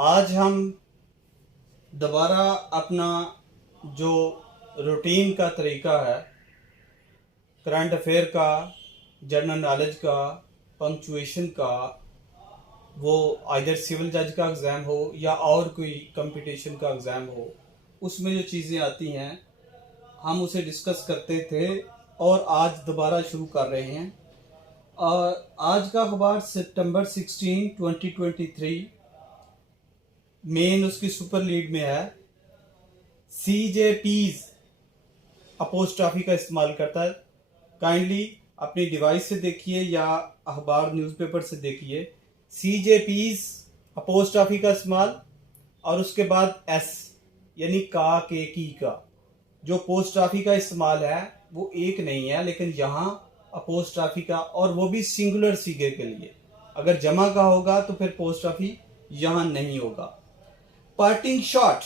आज हम दोबारा अपना जो रूटीन का तरीका है, करंट अफेयर का, जनरल नॉलेज का, पंक्चुएशन का, वो आइदर सिविल जज का एग्ज़ाम हो या और कोई कंपटीशन का एग्ज़ाम हो, उसमें जो चीज़ें आती हैं हम उसे डिस्कस करते थे और आज दोबारा शुरू कर रहे हैं। आज का अखबार सितंबर 16, 2023 मेन उसकी सुपर लीड में है। CJPs अपोस्ट्रॉफी का इस्तेमाल करता है। काइंडली अपनी डिवाइस से देखिए या अखबार न्यूज़पेपर से देखिए। CJPs अपोस्ट्रॉफी का इस्तेमाल और उसके बाद S यानी का के की का जो पोस्ट्रॉफी का इस्तेमाल है वो एक नहीं है, लेकिन यहाँ अपोस्ट्रॉफी का, और वो भी सिंगुलर सीगे के लिए। अगर जमा का होगा तो फिर पोस्ट्रॉफी यहाँ नहीं होगा। पार्टिंग शॉट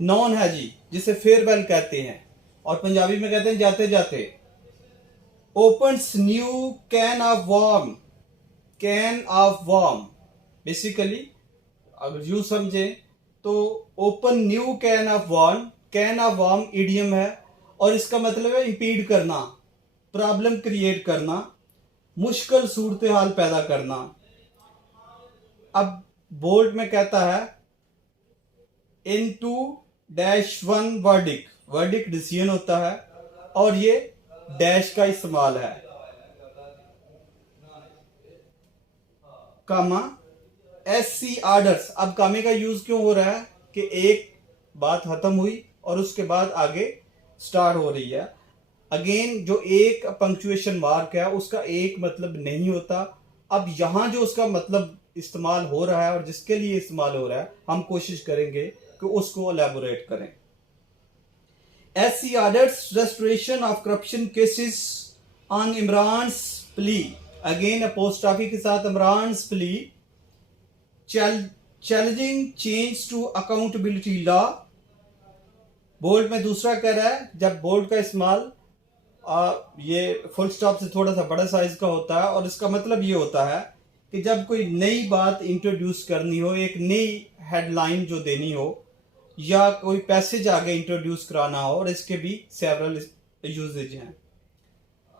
नॉन है जी, जिसे फेयरवेल कहते हैं और पंजाबी में कहते हैं जाते जाते। Opens new can of warm, can of warm basically अगर यूं समझे तो open new can of warm, can of warm idiom है और इसका मतलब है इंपीड करना, प्रॉब्लम क्रिएट करना, मुश्किल सूरत हाल पैदा करना। अब बोल्ड में कहता है into dash one verdict, verdict decision होता है और ये डैश का इस्तेमाल है, कामा SC ऑर्डर्स। अब कामे का यूज क्यों हो रहा है कि एक बात खत्म हुई और उसके बाद आगे स्टार्ट हो रही है। अगेन जो एक पंक्चुएशन मार्क है उसका एक मतलब नहीं होता। अब यहां जो उसका मतलब इस्तेमाल हो रहा है और जिसके लिए इस्तेमाल हो रहा है हम कोशिश करेंगे कि उसको एलैबोरेट करें। SC orders restoration of corruption cases on Imran's plea, again apostrophe के साथ Imran's plea, challenging change to accountability law. Bold में दूसरा कह रहा है, जब बोल्ड का इस्तेमाल ये फुल स्टॉप से थोड़ा सा बड़ा साइज का होता है और इसका मतलब ये होता है कि जब कोई नई बात इंट्रोड्यूस करनी हो, एक नई हेडलाइन जो देनी हो या कोई पैसेज आगे इंट्रोड्यूस कराना हो, और इसके भी सेवरल यूजेज हैं।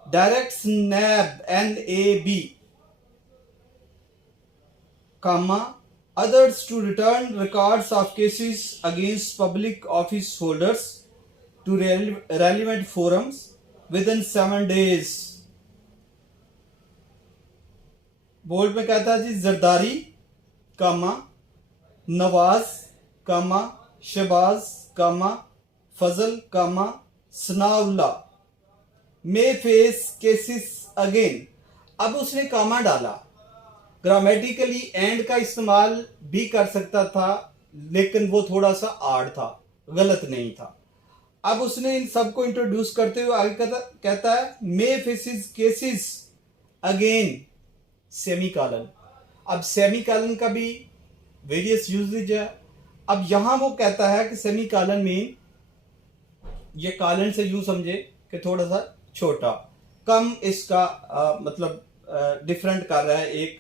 डायरेक्ट स्नैब NAB comma others to return records of cases against public office holders to relevant forums within 7 days। Bold में कहता है जी जरदारी कामा नवाज कामा शहबाज कामा फजल कामा सनाउल्ला मे फेस केसेस अगेन। अब उसने कामा डाला, ग्रामेटिकली एंड का इस्तेमाल भी कर सकता था लेकिन वो थोड़ा सा आड़ था, गलत नहीं था। अब उसने इन सबको इंट्रोड्यूस करते हुए आगे कहता है may faces cases again semicolon. अब सेमी कॉलन का भी वेरियस यूजेज है। अब यहां वो कहता है कि सेमी कॉलन मीन, ये कॉलन से यूं समझे कि थोड़ा सा छोटा, कम इसका मतलब डिफरेंट कर रहा है एक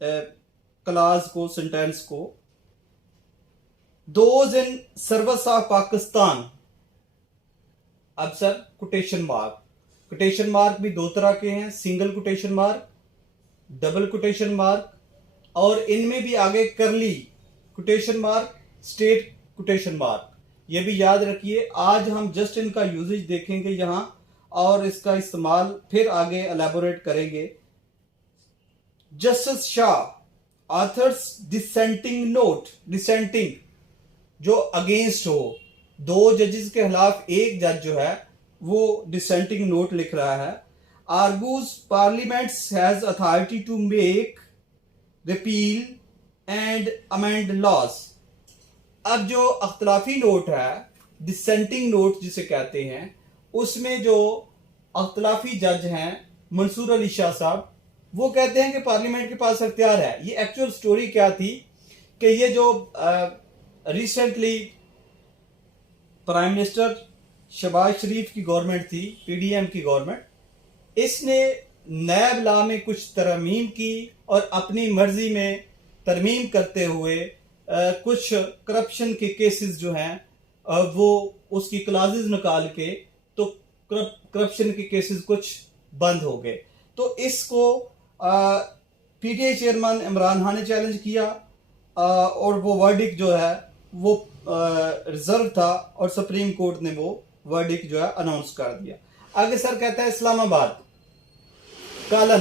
क्लास को, सेंटेंस को। Those in service of Pakistan, अब sir quotation mark, quotation mark भी दो तरह के हैं, single quotation mark, double quotation mark, और इनमें भी आगे curly quotation mark, straight quotation mark. ये भी याद रखिए। आज हम जस्ट इनका यूजेज देखेंगे यहां और इसका इस्तेमाल फिर आगे एलैबोरेट करेंगे। Justice Shah authors dissenting note, dissenting जो अगेंस्ट हो, दो जजेस के खिलाफ एक जज जो है वो डिसेंटिंग नोट लिख रहा है। Argues parliament has authority to make, repeal and amend laws. अब जो अख्तलाफी नोट है, डिसेंटिंग नोट जिसे कहते हैं, उसमें जो अख्तलाफी जज हैं मंसूर अली शाह साहब, वो कहते हैं कि पार्लियामेंट के पास अख्तियार है। ये एक्चुअल स्टोरी क्या थी कि ये जो रिसेंटली प्राइम मिनिस्टर शहबाज शरीफ की गवर्नमेंट थी, PDM की गवर्नमेंट, इसने नैब लॉ में कुछ तरमीम की और अपनी मर्जी में तरमीम करते हुए कुछ करप्शन के केसेस जो हैं वो उसकी क्लासेस निकाल के तो करप्शन के केसेस कुछ बंद हो गए। तो इसको पीटीआई चेयरमैन इमरान खान ने चैलेंज किया और वो वर्डिक जो है वो रिजर्व था और सुप्रीम कोर्ट ने वो वर्डिक जो है अनाउंस कर दिया। आगे सर कहता है इस्लामाबाद कालन,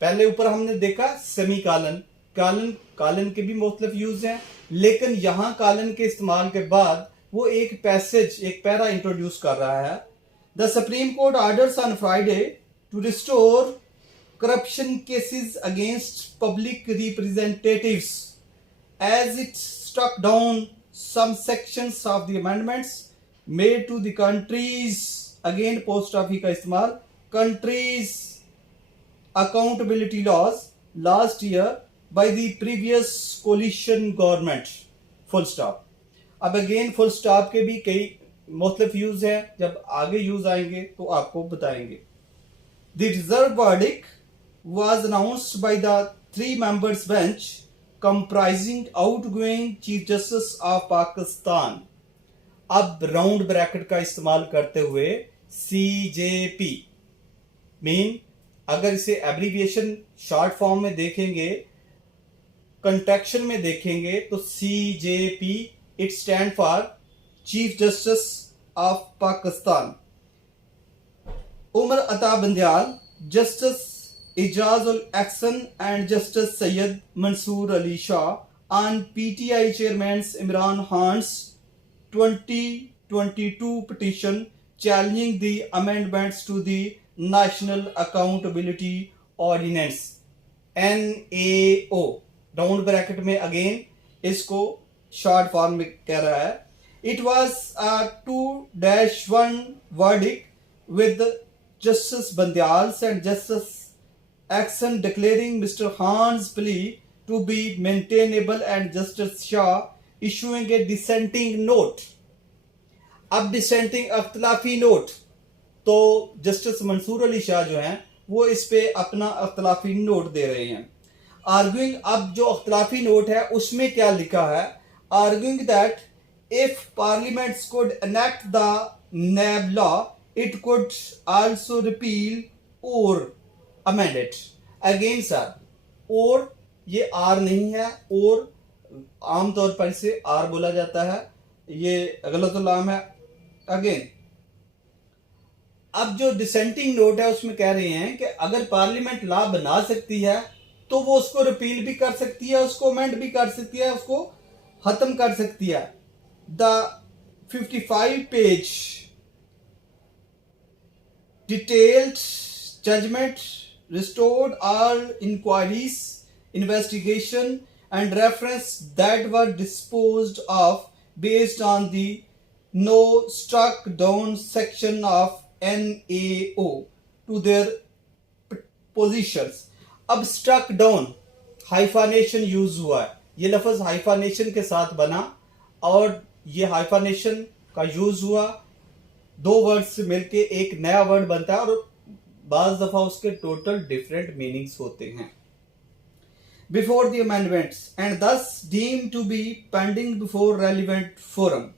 पहले ऊपर हमने देखा सेमी कालन, कालन कालन के भी मुख्तलिफ यूज हैं, लेकिन यहां कालन के इस्तेमाल के बाद वो एक पैसेज एक पैरा इंट्रोड्यूस कर रहा है। The Supreme Court orders on Friday to restore corruption cases against public representatives as it struck down some sections of the amendments made to the countries again post office का इस्तेमाल countries accountability laws last year by the previous coalition government full stop। अब again full stop के भी कई मुख्तलिफ use हैं, जब आगे यूज आएंगे तो आपको बताएंगे। The reserve verdict was announced by the 3 members bench comprising outgoing Chief Justice of Pakistan। अब राउंड ब्रैकेट का इस्तेमाल करते हुए CJP मीन, अगर इसे एब्रीविएशन शॉर्ट फॉर्म में देखेंगे, कंट्रैक्शन में देखेंगे तो CJP it stand for chief justice of Pakistan. Umar Ata Bandial, justice Ijaz ul Ahsan and Justice Syed Mansoor Ali Shah on PTI Chairman Imran Khan's 2022 petition challenging the amendments to the National Accountability Ordinance NAO। Down bracket में again इसको short form में कह रहा है। It was a 2-1 verdict with Justice Bandyals and Justice Action declaring Mr. Khan's plea to be maintainable and Justice Shah issuing a dissenting note। अब dissenting अख्तलाफी note, तो justice Mansoor Ali Shah जो हैं वो इस पे अपना अख्तलाफी नोट दे रहे हैं। आर्ग्यूइंग, अब जो अख्तलाफी नोट है उसमें क्या लिखा है, arguing that if parliaments could enact the NAB law it could also repeal or amend it। Again sir और ये आर नहीं है, और आमतौर पर इसे आर बोला जाता है, ये गलतुल्लाम है। अगेन अब जो डिसेंटिंग नोट है उसमें कह रहे हैं कि अगर पार्लियामेंट लॉ बना सकती है तो वो उसको रिपील भी कर सकती है, उसको अमेंड भी कर सकती है, उसको खत्म कर सकती है। The 55 page detailed judgement restored all inquiries, investigation and reference that were disposed of based on the no struck down section of NAO to their positions। अब struck down हाइफानेशन यूज हुआ है, ये लफ्ज हाइफानेशन के साथ बना और ये हाइफानेशन का यूज हुआ, 2 वर्ड से मिलके एक नया वर्ड बनता है और बाज दफा उसके टोटल डिफरेंट मीनिंग्स होते हैं। Before the amendments and thus deemed to be pending before relevant forum,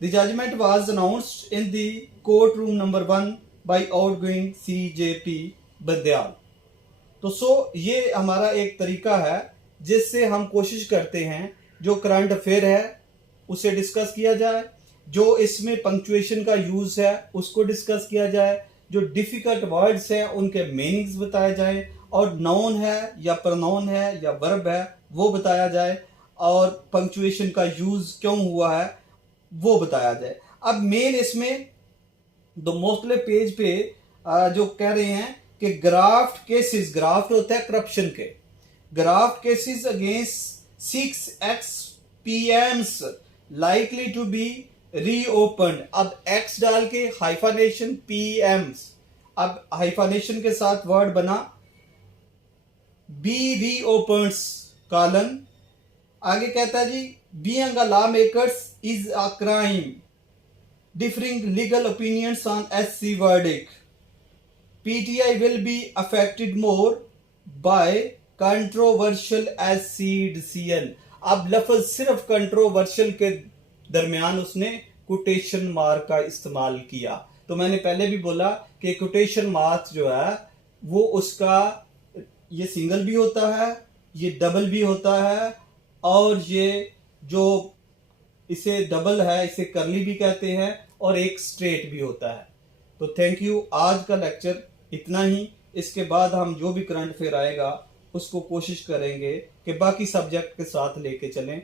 the judgement was announced in the court room number 1 by outgoing CJP Bandial. तो ये हमारा एक तरीका है जिससे हम कोशिश करते हैं जो करंट अफेयर है उसे डिस्कस किया जाए, जो इसमें पंक्चुएशन का यूज है उसको डिस्कस किया जाए, जो डिफिकल्ट वर्ड्स हैं उनके मीनिंग्स बताए जाए, और नाउन है या प्रोनाउन है या वर्ब है वो बताया जाए, और पंक्चुएशन का यूज क्यों हुआ है वो बताया जाए। अब मेन इसमें दो मुख्तलिफ पेज पे जो कह रहे हैं कि ग्राफ्ट केसेस, ग्राफ्ट होता है करप्शन के, graft cases against 6 ex-PMs likely to be reopen. अब एक्स डाल के हाइफानेशन PMs, अब हाइफानेशन के साथ वर्ड बना बी रीओपन्स कॉलन। आगे कहता है जी being a lawmakers is a crime, differing legal opinions on SC verdict, PTI will be affected more by controversial SC decision। अब लफ्ज सिर्फ कंट्रोवर्शियल के दरमियान उसने कोटेशन मार्क का इस्तेमाल किया। तो मैंने पहले भी बोला कि कोटेशन मार्क जो है वो उसका ये सिंगल भी होता है, ये डबल भी होता है, और ये जो इसे डबल है इसे करली भी कहते हैं, और एक स्ट्रेट भी होता है। तो थैंक यू, आज का लेक्चर इतना ही। इसके बाद हम जो भी करंट अफेयर आएगा उसको कोशिश करेंगे कि बाकी सब्जेक्ट के साथ लेके चलें।